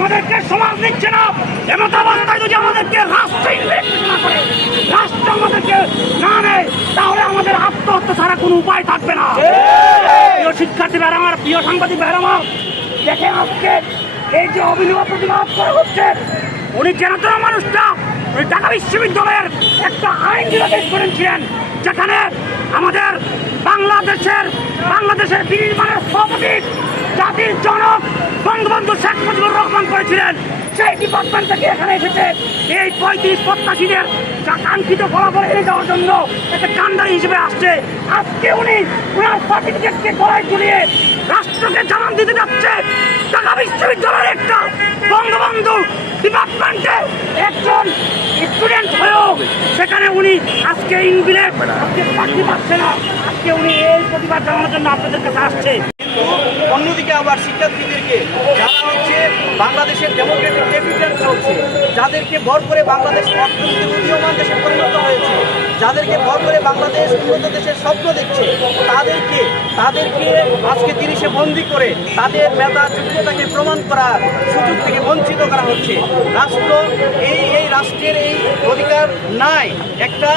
আমাদেরকে সমাজ দিচ্ছে না। এমত অবস্থায় যদি আমাদেরকে রাষ্ট্র ইনভেস্ট না করে, রাষ্ট্র আমাদেরকে না নেয়, তাহলে আমাদের আত্মহত্যা ছাড়া কোনো উপায় থাকবে না। প্রিয় শিক্ষার্থী ভাইরা আমার, প্রিয় সাংবাদিক ভাইরা আমার, দেখেন আজকে এই যে অভিনব প্রতিবাদ করা হচ্ছে, উনি চেনাতন মানুষটা, উনি ঢাকা বিশ্ববিদ্যালয়ের একটা আইন বিভাগের স্টুডেন্ট ছিলেন, যেখানে আমাদের বাংলাদেশের বিনির্মাণের সভাপতি জাতির জনক বঙ্গবন্ধু শেখ মুজিবুর রহমান করেছিলেন। সেই ডিপার্টমেন্ট থেকে এখানে এসেছে এই 35 প্রত্যাশীদের কাঙ্ক্ষিত ফলাফল এনে দেওয়ার জন্য একটা কান্ডারি হিসেবে আসছে। আজকে উনি ওনার সার্টিফিকেটকে গলায় ঝুলিয়ে রাষ্ট্রকে জানান দিতে যাচ্ছে ঢাকা বিশ্ববিদ্যালয়ের একটা বঙ্গবন্ধু ডিপার্টমেন্টে একজন স্টুডেন্ট হয়েও সেখানে উনি আজকে ইংবিলে আজকে চাকরি পাচ্ছে না। আজকে উনি এই প্রতিবাদ জানানোর জন্য আপনাদের কাছে আসছে। অন্যদিকে আবার শিক্ষার্থীদেরকে যারা হচ্ছে বাংলাদেশের ডেমোক্রেটিক ডেফিসিয়েন্ট চলছে, যাদেরকে ভর করে বাংলাদেশ অর্থনীতির উদীয়মান দেশে পরিণত হয়েছে, যাদেরকে ভর করে বাংলাদেশ উন্নত দেশের স্বপ্ন দেখছে, তাদেরকে আজকে 30-এ বন্দী করে তাদের মেধা যোগ্যতাকে প্রমাণ করার সুযোগ থেকে বঞ্চিত করা হচ্ছে। রাষ্ট্র এই রাষ্ট্রের এই অধিকার নাই একটা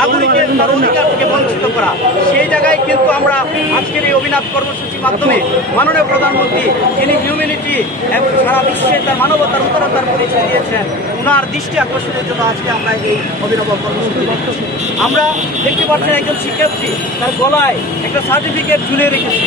নাগরিকের তার অধিকার থেকে বঞ্চিত করা। সেই জায়গায় কিন্তু আমরা আজকের এই অভিনব কর্মসূচির মাধ্যমে মাননীয় প্রধানমন্ত্রী, যিনি হিউম্যানিটি এবং সারা বিশ্বে তার মানবতার উদারতার পরিচয় দিয়েছেন, ওনার দৃষ্টি আকর্ষণের জন্য আজকে আমরা এই অভিনব কর্মসূচি করছি। আমরা দেখতে পাচ্ছি একজন শিক্ষার্থী তার গলায় একটা সার্টিফিকেট ঝুলিয়ে রেখেছে।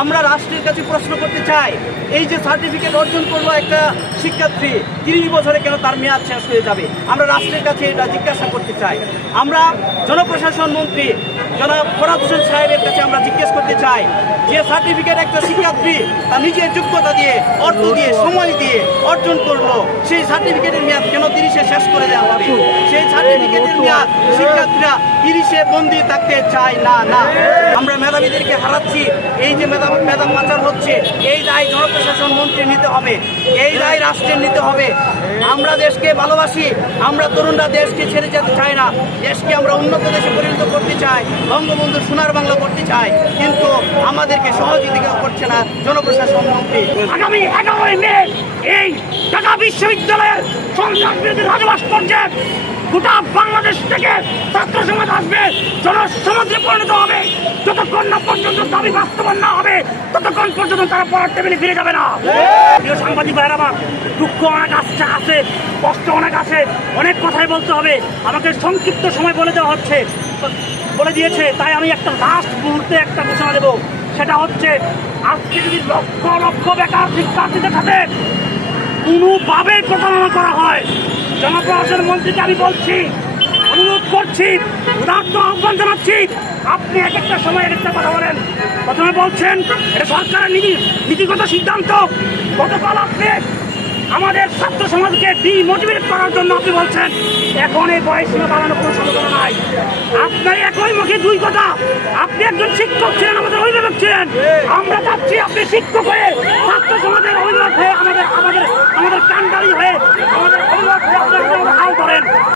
আমরা রাষ্ট্রের কাছে প্রশ্ন করতে চাই, এই যে সার্টিফিকেট অর্জন করলো একটা শিক্ষার্থী, 30 বছরে কেন তার মেয়াদ শেষ হয়ে যাবে? আমরা রাষ্ট্রের কাছে এটা জিজ্ঞাসা করতে চাই। আমরা জনপ্রশাসন মন্ত্রী জনাব ফরহাদ হোসেন সাহেবের কাছে আমরা জিজ্ঞেস করতে চাই, যে সার্টিফিকেট একটা শিক্ষার্থী তার নিজের যোগ্যতা দিয়ে, অর্থ দিয়ে, সময় দিয়ে অর্জন করলো, সেই সার্টিফিকেটের মেয়াদ কেন 30-এ শেষ করে দেওয়া হবে? সেই সার্টিফিকেটের মেয়াদ শিক্ষার্থীরা 30-এ বন্দী থাকতে চায় না। আমরা মেধাবীদেরকে হারাচ্ছি, এই যে মেধা পাচার হচ্ছে, এই দায় জনপ্রশাসন মন্ত্রী নিতে হবে, এই দায় রাষ্ট্রের নিতে হবে। আমরা দেশকে ভালোবাসি, আমরা তরুণরা দেশকে ছেড়ে যেতে চাই না, দেশকে আমরা উন্নত দেশে পরিণত করতে চাই, বঙ্গবন্ধুর সোনার বাংলা করতে চাই, কিন্তু আমাদেরকে সহযোগিতা করছে না জনপ্রশাসন মন্ত্রী। আগামী 11ই মে এই ঢাকা বিশ্ববিদ্যালয়ের সন্ত্রাসবিরোধী রাজভাস্কর্যে গোটা বাংলাদেশ থেকে ছাত্র সমাজ আসবে, জনসমাজে পরিণত হবে। যতক্ষণ না পর্যন্ত দাবি বাস্তবায়ন না হবে, ততক্ষণ পর্যন্ত তারা পড়ার টেবিলে ফিরে যাবে না। প্রিয় সাংবাদিক ভাইরা আমার, দুঃখ অনেক আছে, কষ্ট অনেক আছে, অনেক কথাই বলতে হবে। আমাকে সংক্ষিপ্ত সময় বলে দিয়েছে, তাই আমি একটা লাস্ট মুহূর্তে একটা ঘোষণা দেবো। সেটা হচ্ছে, আজকে যদি লক্ষ লক্ষ বেকার শিক্ষার্থীদের সাথে কোনোভাবে প্রতারণা করা হয়, জনপ্রশাসন মন্ত্রীকে আমি বলছি, অনুরোধ করছি, উদাত্ত আহ্বান জানাচ্ছি, আপনি এক একটা সময় এক একটা কথা বলেন। প্রথমে বলছেন এটা সরকারের নীতিগত সিদ্ধান্ত। গতকাল আপনি আমাদের ছাত্র সমাজকে ডিমোটিভেট করার জন্য আপনি বলছেন এখন এই বয়সীমা বাড়ানোর কোনো সম্ভাবনা নাই। আপনার একই মুখে দুই কথা। আপনি একজন শিক্ষক ছিলেন, আমাদের অভিভাবক ছিলেন। আমরা চাচ্ছি আপনি শিক্ষক হয়ে, ছাত্র সমাজের অভিভাবক হয়ে, আমাদের কান্ডারি হয়ে, আমাদের অভিভাবক হয়ে